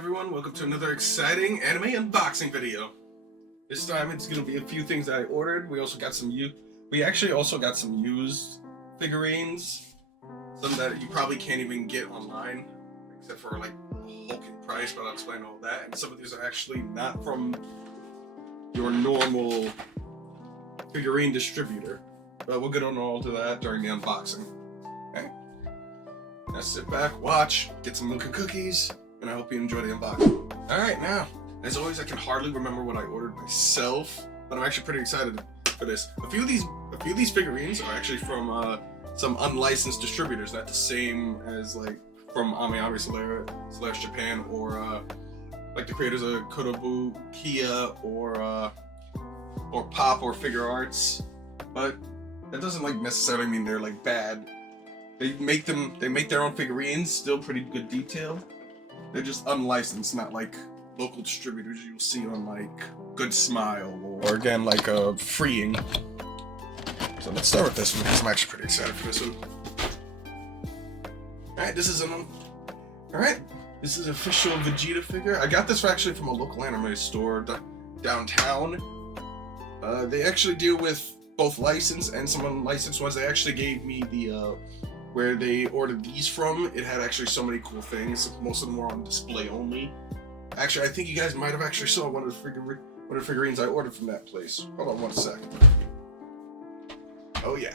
everyone, welcome to another exciting anime unboxing video. This time it's gonna be a few things that I ordered. We actually also got some used figurines. Some that you probably can't even get online, except for like a hulking price, but I'll explain all that. And some of these are actually not from your normal figurine distributor. But we'll get on all to that during the unboxing. Okay. Now sit back, watch, get some milk and cookies, and I hope you enjoy the unboxing. Alright, now, as always, I can hardly remember what I ordered myself, but I'm actually pretty excited for this. A few of these figurines are actually from some unlicensed distributors, not the same as like from Ami slash Japan, or like the creators of Kotobu, Kia, or Pop or Figure Arts. But that doesn't like necessarily mean they're like bad. They make their own figurines, still pretty good detail. They're just unlicensed, not like local distributors you'll see on like Good Smile or again like Freeing. So let's start with this one because I'm actually pretty excited for this one. Alright, this is an official Vegeta figure. I got this actually from a local anime store downtown. They actually deal with both licensed and some unlicensed ones. They actually gave me the where they ordered these from. It had actually so many cool things. Most of them were on display only. Actually, I think you guys might have actually saw one of the figurines I ordered from that place. Hold on one second. Oh yeah.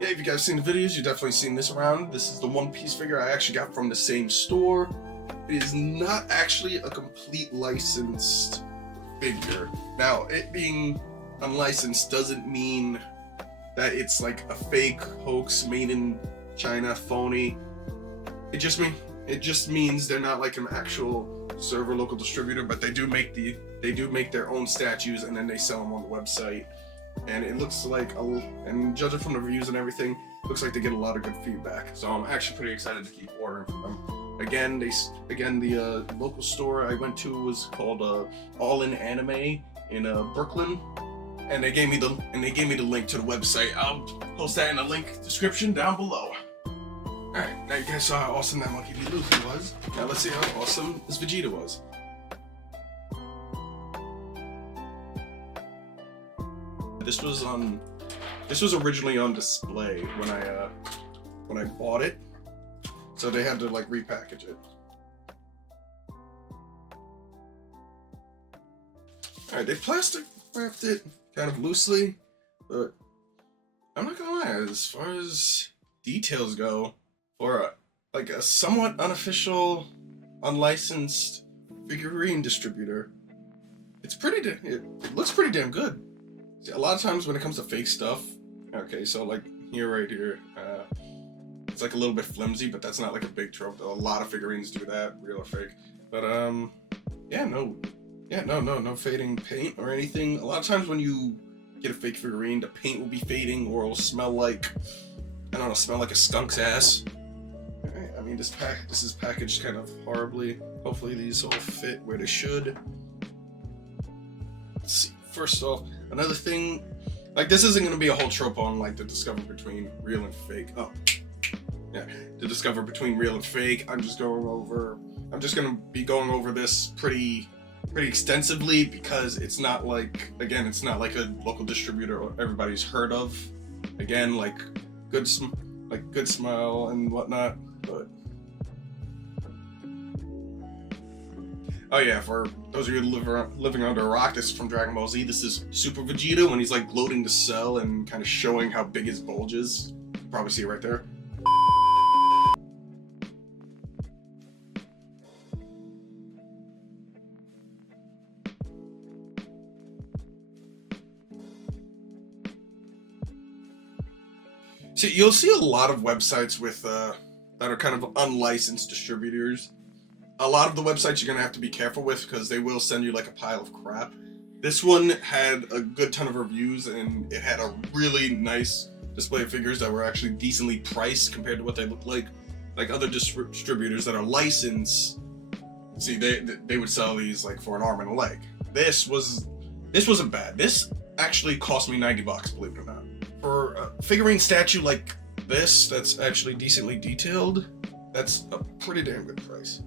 Yeah, if you guys seen the videos, you've definitely seen this around. This is the One Piece figure I actually got from the same store. It is not actually a complete licensed figure. Now, it being unlicensed doesn't mean that it's like a fake hoax made in China, phony. It just means they're not like an actual server local distributor, but they do make their own statues and then they sell them on the website. And it looks like and judging from the reviews and everything, looks like they get a lot of good feedback. So I'm actually pretty excited to keep ordering from them. Again, the local store I went to was called All In Anime in Brooklyn. And they gave me the link to the website. I'll post that in the link description down below. Alright, now you guys saw how awesome that Monkey D. Luffy was. Now let's see how awesome this Vegeta was. This was originally on display when I bought it. So they had to like repackage it. Alright, they plastic wrapped it kind of loosely, but I'm not gonna lie, as far as details go, for like a somewhat unofficial, unlicensed figurine distributor, it looks pretty damn good. See, a lot of times when it comes to fake stuff, okay, so like right here, it's like a little bit flimsy, but that's not like a big trope. A lot of figurines do that, real or fake. But no fading paint or anything. A lot of times when you get a fake figurine, the paint will be fading or it'll smell like, I don't know, smell like a skunk's ass. Alright, I mean this is packaged kind of horribly. Hopefully these all fit where they should. Let's see. First off, another thing, like this isn't gonna be a whole trope on like the discovery between real and fake. Oh, yeah, to discover between real and fake. I'm just gonna be going over this pretty extensively because it's not like a local distributor or everybody's heard of. Again, like Good Smile and whatnot. But oh yeah, for those of you living under a rock, this is from Dragon Ball Z. This is Super Vegeta when he's like gloating the cell and kind of showing how big his bulge is. You can probably see it right there. See, you'll see a lot of websites with that are kind of unlicensed distributors. A lot of the websites you're gonna have to be careful with because they will send you like a pile of crap. This one had a good ton of reviews and it had a really nice display of figures that were actually decently priced compared to what they look like. Like other distributors that are licensed, see, they would sell these like for an arm and a leg. This wasn't bad. This actually cost me $90, believe it or not. For a figurine statue like this, that's actually decently detailed, that's a pretty damn good price.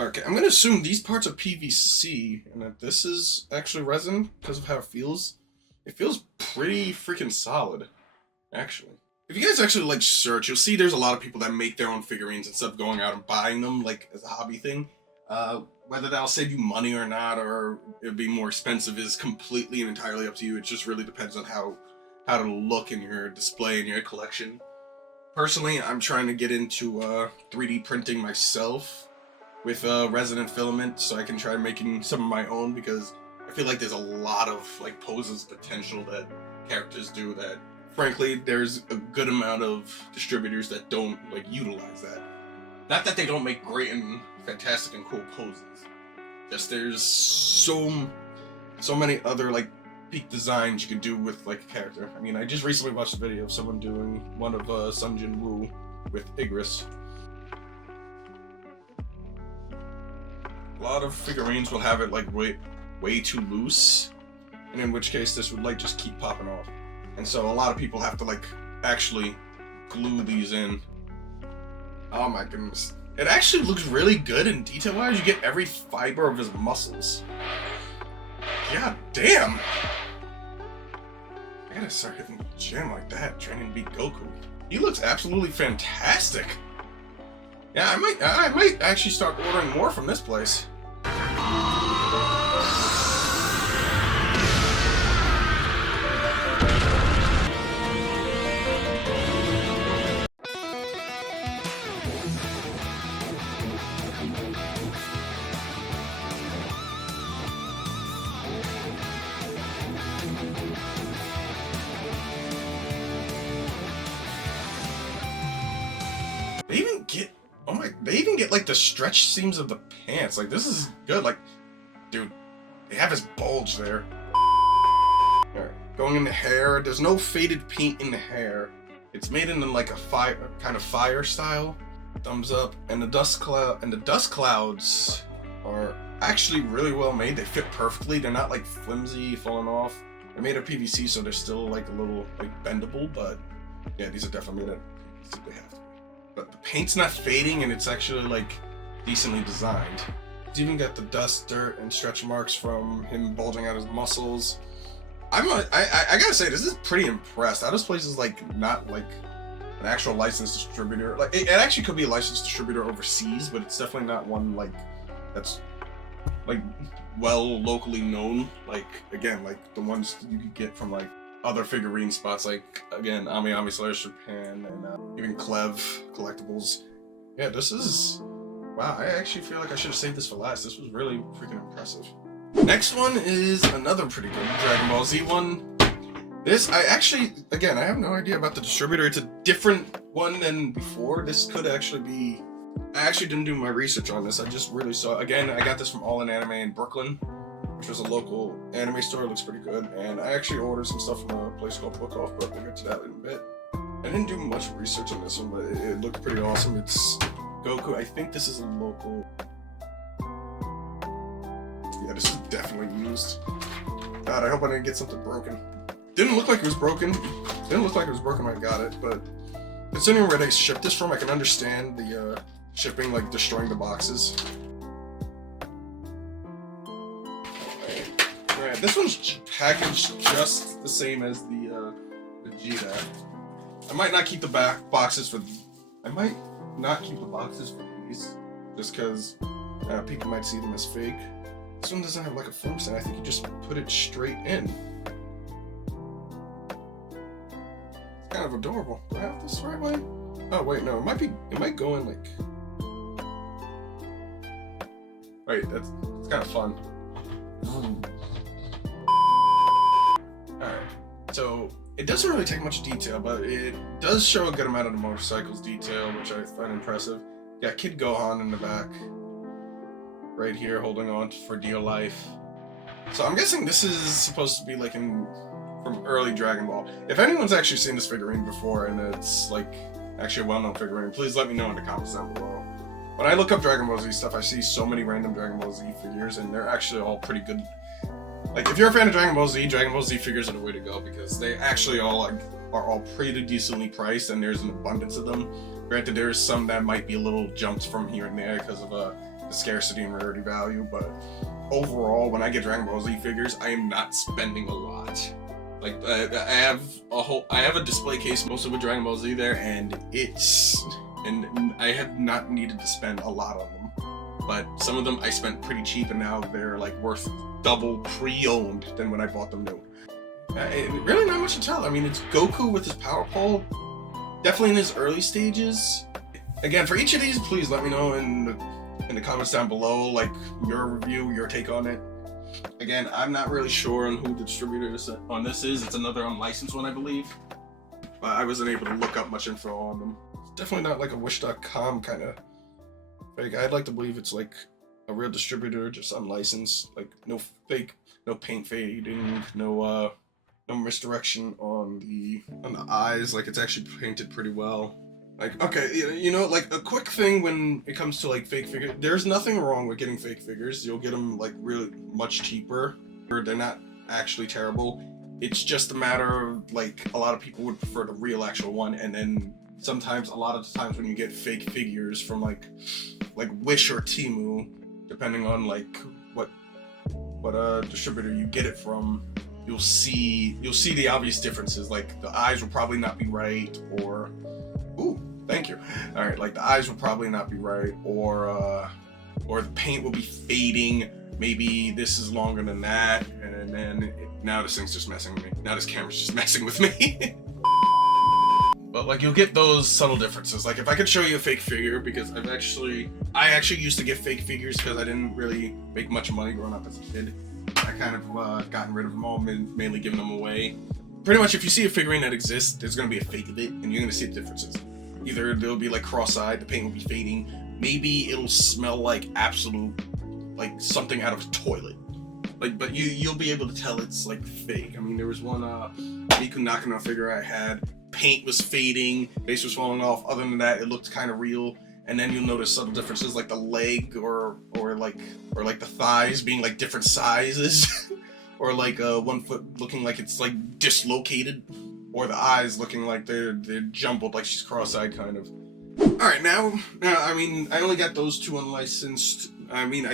Okay, I'm gonna assume these parts are PVC and that this is actually resin because of how it feels. It feels pretty freaking solid, actually. If you guys actually like search, you'll see there's a lot of people that make their own figurines instead of going out and buying them like as a hobby thing. Whether that'll save you money or not, or it'll be more expensive, is completely and entirely up to you. It just really depends on how it'll look in your display in your collection. Personally, I'm trying to get into 3D printing myself with resin and filament, so I can try making some of my own, because I feel like there's a lot of like poses potential that characters do that, frankly, there's a good amount of distributors that don't like utilize that. Not that they don't make great and fantastic and cool poses, just there's so many other like peak designs you can do with like a character. I mean, I just recently watched a video of someone doing one of Sun Jin Woo with Igris. A lot of figurines will have it like way too loose, and in which case this would like just keep popping off. And so a lot of people have to like actually glue these in. Oh my goodness. It actually looks really good in detail wise. You get every fiber of his muscles. God damn. I gotta start hitting the gym like that, training to beat Goku. He looks absolutely fantastic. Yeah, I might actually start ordering more from this place. They even get like the stretch seams of the pants. Like, this is good. Like, dude, they have his bulge there. Alright, going in the hair. There's no faded paint in the hair. It's made in like a kind of fire style. Thumbs up. And the dust clouds are actually really well made. They fit perfectly. They're not like flimsy, falling off. They're made of PVC, so they're still like a little like bendable. But yeah, these are definitely made of PVC. They have to. But the paint's not fading, and it's actually like decently designed. It's even got the dust, dirt, and stretch marks from him bulging out his muscles. I gotta say, this is pretty impressed. This place is like not like an actual licensed distributor. Like it actually could be a licensed distributor overseas, but it's definitely not one like that's like well locally known. Like again, like the ones you could get from like other figurine spots, like again Ami Japan and even Clev Collectibles. Yeah, this is wow. I actually feel like I should have saved this for last. This was really freaking impressive. Next one is another pretty good Dragon Ball Z one. This I actually again I have no idea about the distributor. It's a different one than before. This could actually be. I actually didn't do my research on this. I just really saw. Again, I got this from All In Anime in Brooklyn, which was a local anime store. It looks pretty good. And I actually ordered some stuff from a place called Book Off, but we'll get to that in a bit. I didn't do much research on this one, but it looked pretty awesome. It's Goku. I think this is a local. Yeah, this is definitely used. God, I hope I didn't get something broken. Didn't look like it was broken. Didn't look like it was broken when I got it, but considering where they shipped this from, I can understand the shipping, like destroying the boxes. Right, this one's packaged just the same as the Vegeta. I might not keep the boxes for these, just because people might see them as fake. This one doesn't have like a foam stand. I think you just put it straight in. It's kind of adorable. Do I have this the right way? Oh wait, no. It might go in like. Wait, it's kind of fun. Alright, so it doesn't really take much detail, but it does show a good amount of the motorcycles detail, which I find impressive. Got Kid Gohan in the back, right here, holding on for dear life. So I'm guessing this is supposed to be like from early Dragon Ball. If anyone's actually seen this figurine before and it's like actually a well-known figurine, please let me know in the comments down below. When I look up Dragon Ball Z stuff, I see so many random Dragon Ball Z figures, and they're actually all pretty good. Like, if you're a fan of Dragon Ball Z figures are the way to go, because they actually all are all pretty decently priced, and there's an abundance of them. Granted, there's some that might be a little jumped from here and there because of the scarcity and rarity value, but overall, when I get Dragon Ball Z figures, I am not spending a lot. Like I have a display case mostly with Dragon Ball Z there, and I have not needed to spend a lot on them. But some of them I spent pretty cheap, and now they're like worth double pre-owned than when I bought them new. Really not much to tell. I mean, it's Goku with his power pole, definitely in his early stages. Again, for each of these, please let me know in the comments down below, like your review, your take on it. Again, I'm not really sure on who the distributor on this is. It's another unlicensed one, I believe. But I wasn't able to look up much info on them. It's definitely not like a Wish.com kind of fake. I'd like to believe it's like a real distributor, just unlicensed. Like no fake, no paint fading, no misdirection on the eyes. Like it's actually painted pretty well. Like, okay, you know, like a quick thing when it comes to like fake figures, there's nothing wrong with getting fake figures. You'll get them like really much cheaper. They're not actually terrible. It's just a matter of like a lot of people would prefer the real actual one, and then sometimes a lot of the times when you get fake figures from like Wish or Temu, depending on like what distributor you get it from, you'll see the obvious differences. Like the eyes will probably not be right, or ooh, thank you. All right, like the eyes will probably not be right, or the paint will be fading. Maybe this is longer than that, and then now this thing's just messing with me. Now this camera's just messing with me. But like you'll get those subtle differences. Like if I could show you a fake figure, because I actually used to get fake figures because I didn't really make much money growing up as a kid. I kind of gotten rid of them all, mainly giving them away. Pretty much if you see a figurine that exists, there's going to be a fake of it, and you're going to see the differences. Either they'll be like cross-eyed, the paint will be fading, maybe it'll smell like absolute, like something out of a toilet. Like, but you'll be able to tell it's like fake. I mean, there was one Miku Nakano figure I had, paint was fading, face was falling off. Other than that, it looked kind of real. And then you'll notice subtle differences, like the leg or like the thighs being like different sizes. Or like one foot looking like it's like dislocated, or the eyes looking like they're jumbled, like she's cross-eyed kind of. All right, now I mean I only got those two unlicensed. I mean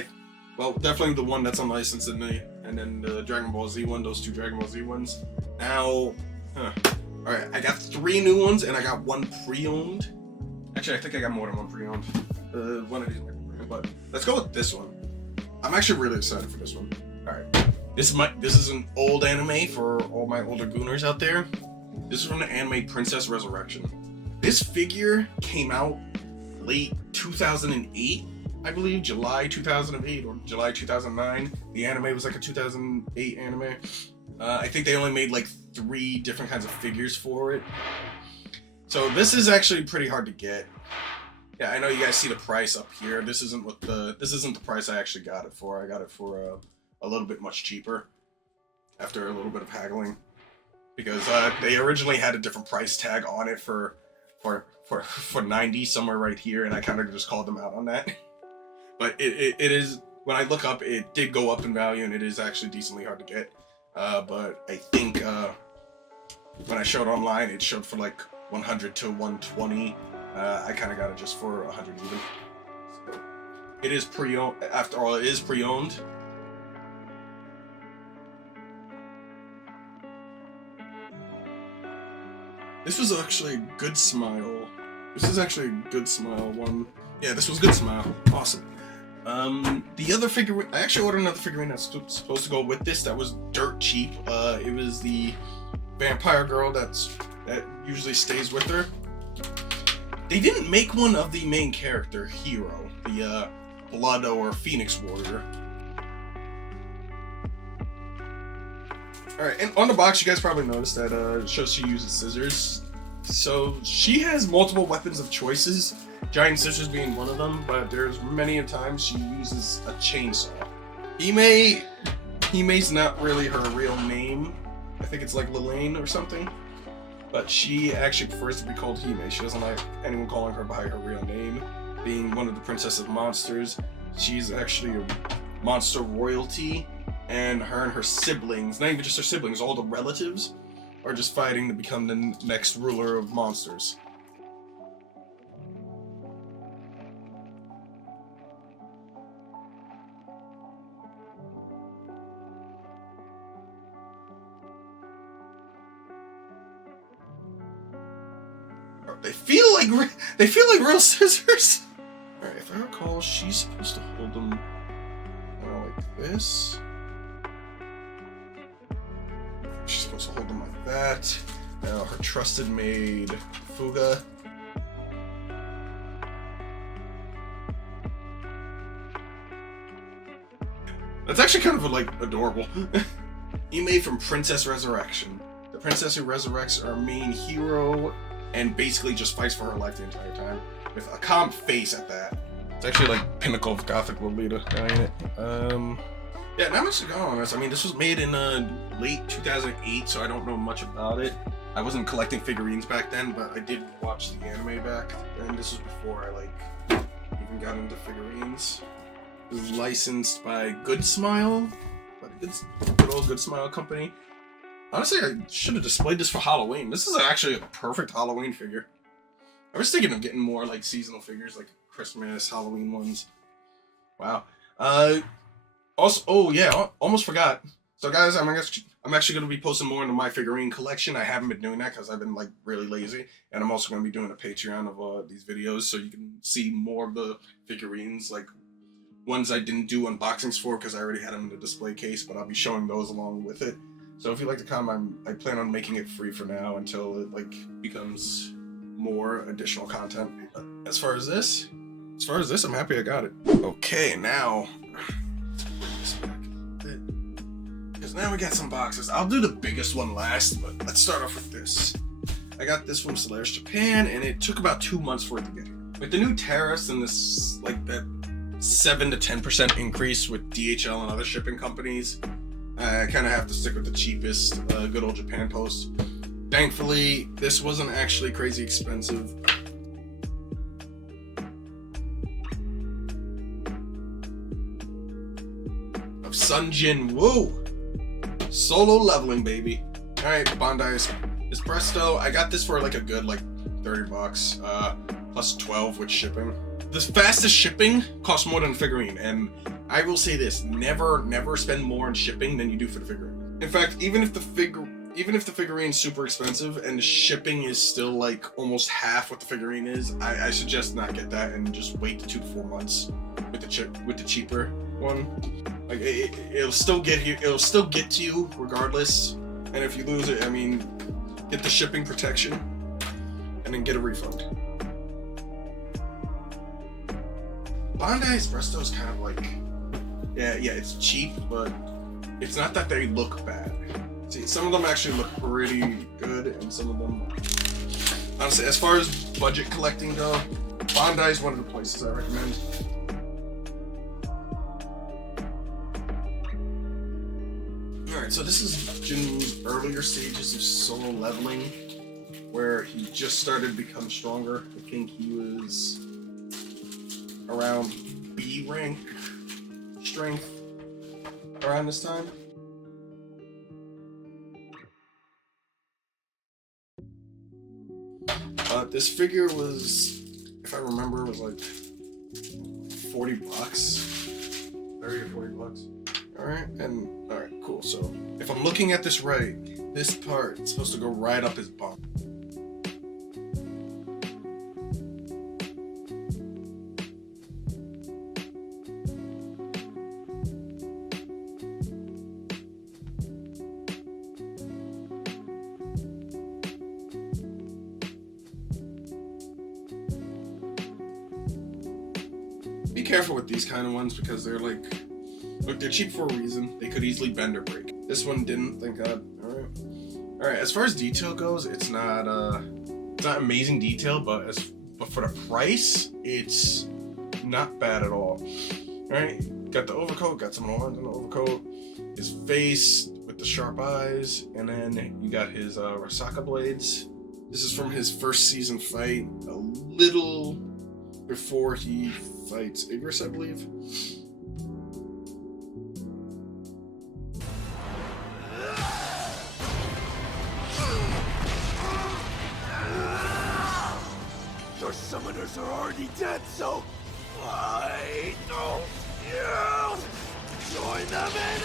well, definitely the one that's unlicensed and then the Dragon Ball Z one, those two Dragon Ball Z ones. Now, all right, I got 3 new ones and I got 1 pre-owned. Actually, I think I got more than 1 pre-owned. One of these, but let's go with this one. I'm actually really excited for this one. All right. This is an old anime for all my older gooners out there. This is from the anime Princess Resurrection. This figure came out late 2008, I believe, July 2008 or July 2009. The anime was like a 2008 anime. I think they only made like 3 different kinds of figures for it. So this is actually pretty hard to get. Yeah, I know you guys see the price up here. This isn't the price I actually got it for. I got it for a little bit much cheaper after a little bit of haggling, because they originally had a different price tag on it for 90 somewhere right here, and I kind of just called them out on that. But it is, when I look up, it did go up in value, and it is actually decently hard to get. But I think when I showed online, it showed for like 100 to 120. I kind of got it just for 100 even. So it is pre-owned. After all, it is pre-owned. This was actually a Good Smile. This is actually a Good Smile one. Yeah, this was Good Smile. Awesome. The other figurine, I actually ordered another figurine that's supposed to go with this that was dirt cheap. It was the vampire girl that usually stays with her. They didn't make one of the main character, Hero, the Blood or Phoenix Warrior. Alright, and on the box you guys probably noticed that it shows she uses scissors. So she has multiple weapons of choices, giant scissors being one of them, but there's many a times she uses a chainsaw. Hime's not really her real name. I think it's like Lilane or something. But she actually prefers to be called Hime. She doesn't like anyone calling her by her real name. Being one of the Princess of Monsters, she's actually a monster royalty, and her siblings, not even just her siblings, all the relatives, are just fighting to become the next ruler of monsters. They feel like real scissors. All right, if I recall, she's supposed to hold them like this. She's supposed to hold them like that. Now her trusted maid, Fuga. That's actually kind of like adorable. Ime from Princess Resurrection. The princess who resurrects our main hero and basically just fights for her life the entire time. With a calm face at that. It's actually like pinnacle of Gothic Lolita, ain't it? Yeah, not much to go on this. I mean, this was made in late 2008, so I don't know much about it. I wasn't collecting figurines back then, but I did watch the anime back then. This was before I like even got into figurines. It was licensed by Good Smile, by the good old Good Smile company. Honestly, I should have displayed this for Halloween. This is actually a perfect Halloween figure. I was thinking of getting more like seasonal figures, like Christmas, Halloween ones. Wow. Also, oh yeah, almost forgot. So guys, I'm actually going to be posting more into my figurine collection. I haven't been doing that because I've been like really lazy. And I'm also going to be doing a Patreon of these videos so you can see more of the figurines, like ones I didn't do unboxings for because I already had them in the display case, but I'll be showing those along with it. So if you like to come, I plan on making it free for now until it like becomes more additional content. As far as this, I'm happy I got it. Okay, now, because now we got some boxes. I'll do the biggest one last, but let's start off with this. I got this from Solaris Japan, and it took about 2 months for it to get here. With the new tariffs and this, like that 7 to 10% increase with DHL and other shipping companies, I kind of have to stick with the cheapest, good old Japan Post. Thankfully, this wasn't actually crazy expensive. Of Sunjin Woo! Solo leveling, baby. Alright, Bandai's is Presto. I got this for like a good like $30, plus 12 with shipping. The fastest shipping costs more than a figurine, and I will say this, never spend more on shipping than you do for the figurine. In fact, even if the figurine's super expensive and the shipping is still like almost half what the figurine is, I suggest not get that and just wait 2 to 4 months with the cheaper one. Like it'll still get here, it'll still get to you regardless. And if you lose it, I mean, get the shipping protection and then get a refund. Bandai Espresso is kind of like, yeah, it's cheap, but it's not that they look bad. See, some of them actually look pretty good, and some of them, honestly, as far as budget collecting go, Bandai is one of the places I recommend. Alright, so this is Jin's earlier stages of solo leveling, where he just started to become stronger. I think he was around B rank strength around this time. This figure was, if I remember, was like $40, 30 or 40 bucks. Alright, cool. So if I'm looking at this right, this part is supposed to go right up his bum. Be careful with these kind of ones because they're like, look, they're cheap for a reason. They could easily bend or break. This one didn't, thank God. Alright, as far as detail goes, it's not amazing detail, but for the price, it's not bad at all. Alright, got the overcoat, got some lines on the overcoat, his face with the sharp eyes, and then you got his Rasaka blades. This is from his first season fight, a little before he fights Igris, I believe. Your summoners are already dead, so why don't you join them in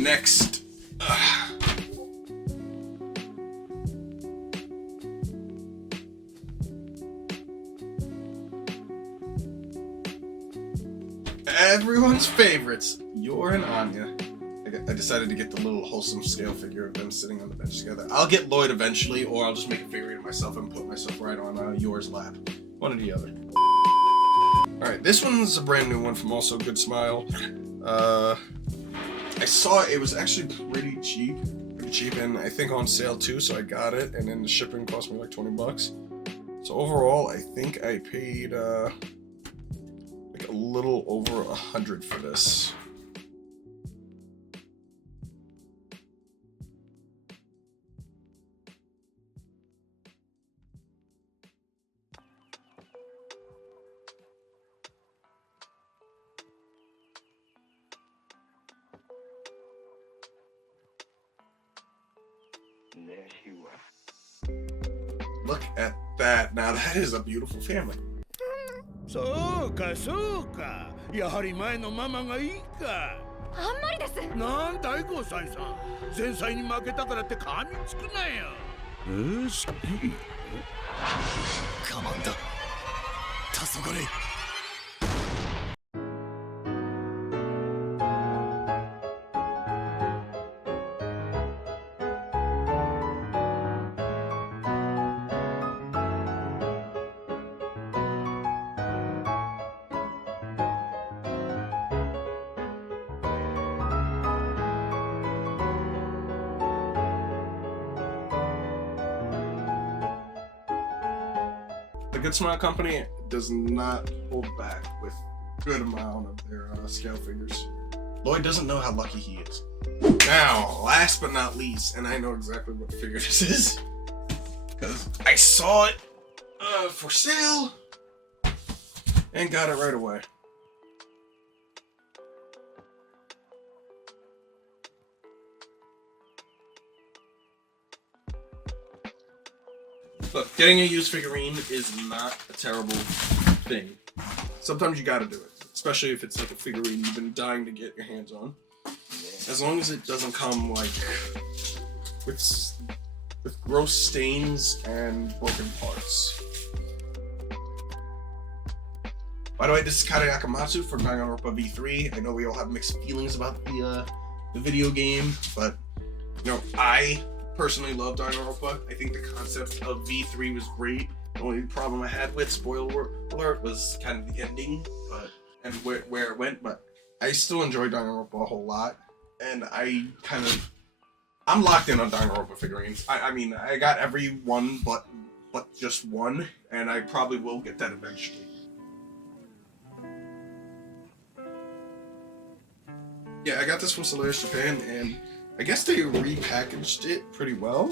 Next. Everyone's favorites, Yor and Anya. I decided to get the little wholesome scale figure of them sitting on the bench together. I'll get Lloyd eventually, or I'll just make a figurine of myself and put myself right on Yor's lap. One or the other. Alright, this one's a brand new one from Also Good Smile. I saw it was actually pretty cheap, and I think on sale too, so I got it, and then the shipping cost me like 20 bucks. So overall, I think I paid like a little over 100 for this. Look at that. Now that is a beautiful family. そうかそうか、やはり前のママがいいか。あんまりです。なんだいゴーサイさん、前菜に負けたからって噛みつくなよ。よし、いい。我慢だ。黄昏。The Good Smile Company does not hold back with a good amount of their scale figures. Lloyd doesn't know how lucky he is. Now, last but not least, and I know exactly what figure this is, because I saw it for sale and got it right away. Look, getting a used figurine is not a terrible thing. Sometimes you gotta do it, especially if it's like a figurine you've been dying to get your hands on. As long as it doesn't come like with gross stains and broken parts. By the way, this is Kare Akamatsu for Danganronpa V3. I know we all have mixed feelings about the video game, but you know, I personally love Danganronpa. I think the concept of V3 was great. The only problem I had with, spoiler alert, was kind of the ending, and where it went. But I still enjoy Danganronpa a whole lot, and I'm locked in on Danganronpa figurines. I mean, I got every one but just one, and I probably will get that eventually. Yeah, I got this from Solaris Japan, and I guess they repackaged it pretty well,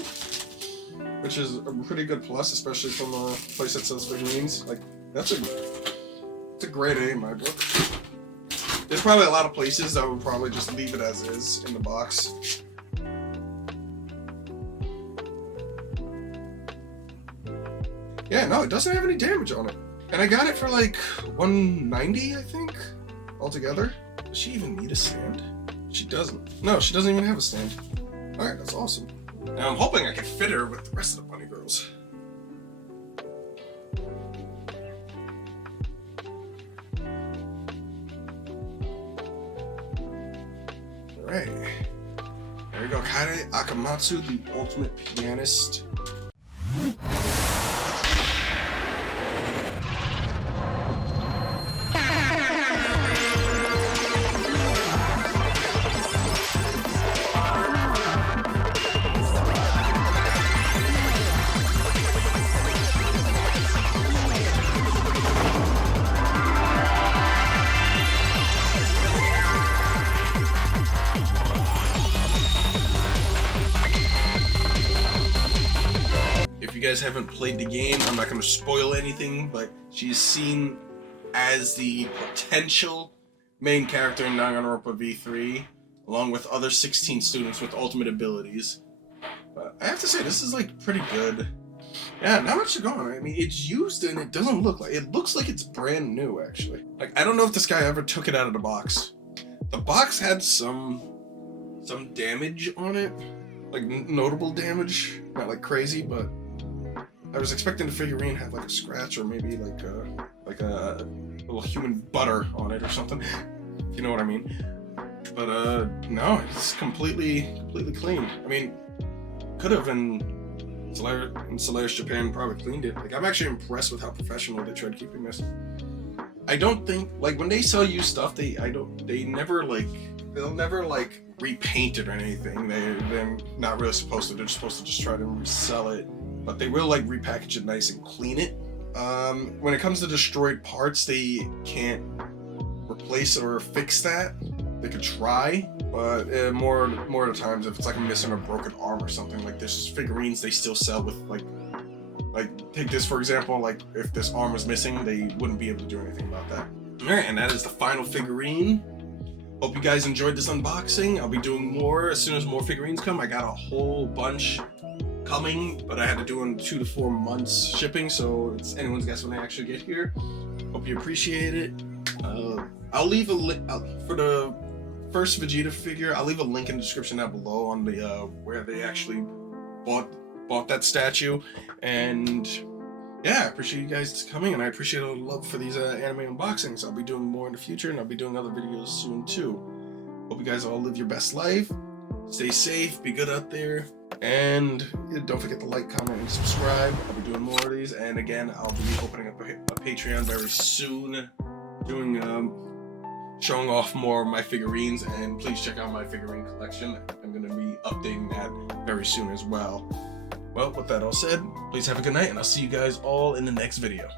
which is a pretty good plus, especially from a place that sells figurines. Like, it's a grade A in my book. There's probably a lot of places that would probably just leave it as is in the box. Yeah, no, it doesn't have any damage on it. And I got it for like $190, I think, altogether. Does she even need a stand? She doesn't. No, she doesn't even have a stand. Alright, that's awesome. Now I'm hoping I can fit her with the rest of the bunny girls. Alright. There we go. Kare Akamatsu, the ultimate pianist. If you guys haven't played the game, I'm not going to spoil anything, but she's seen as the potential main character in Danganronpa V3, along with other 16 students with ultimate abilities. But I have to say, this is like pretty good. Yeah, not much to go on. I mean, it's used and it doesn't look like it looks like it's brand new, actually. Like, I don't know if this guy ever took it out of the box. The box had some some damage on it, like notable damage, not like crazy, but I was expecting the figurine to have like a scratch or maybe like a little human butter on it or something, if you know what I mean. But no, it's completely clean. I mean, could have in Solaris Japan probably cleaned it. Like, I'm actually impressed with how professional they tried keeping this. I don't think, like, when they sell you stuff, they'll never like repaint it or anything. They're not really supposed to. They're supposed to just try to resell it, but they will like repackage it nice and clean it. When it comes to destroyed parts, they can't replace or fix that. They could try, but more of the times, if it's like a missing or broken arm or something, like there's figurines they still sell with like take this for example, like if this arm was missing, they wouldn't be able to do anything about that. Alright, and that is the final figurine. Hope you guys enjoyed this unboxing. I'll be doing more as soon as more figurines come. I got a whole bunch coming, but I had to do in 2 to 4 months shipping, so it's anyone's guess when they actually get here. Hope you appreciate it. I'll leave a link for the first Vegeta figure. I'll leave a link in the description down below on the where they actually bought that statue. And yeah, I appreciate you guys coming, and I appreciate all the love for these anime unboxings. I'll be doing more in the future, and I'll be doing other videos soon too. Hope you guys all live your best life. Stay safe, be good out there, and don't forget to like, comment, and subscribe. I'll be doing more of these, and again, I'll be opening up a Patreon very soon, doing showing off more of my figurines, and please check out my figurine collection. I'm going to be updating that very soon as well. Well, with that all said, please have a good night, and I'll see you guys all in the next video.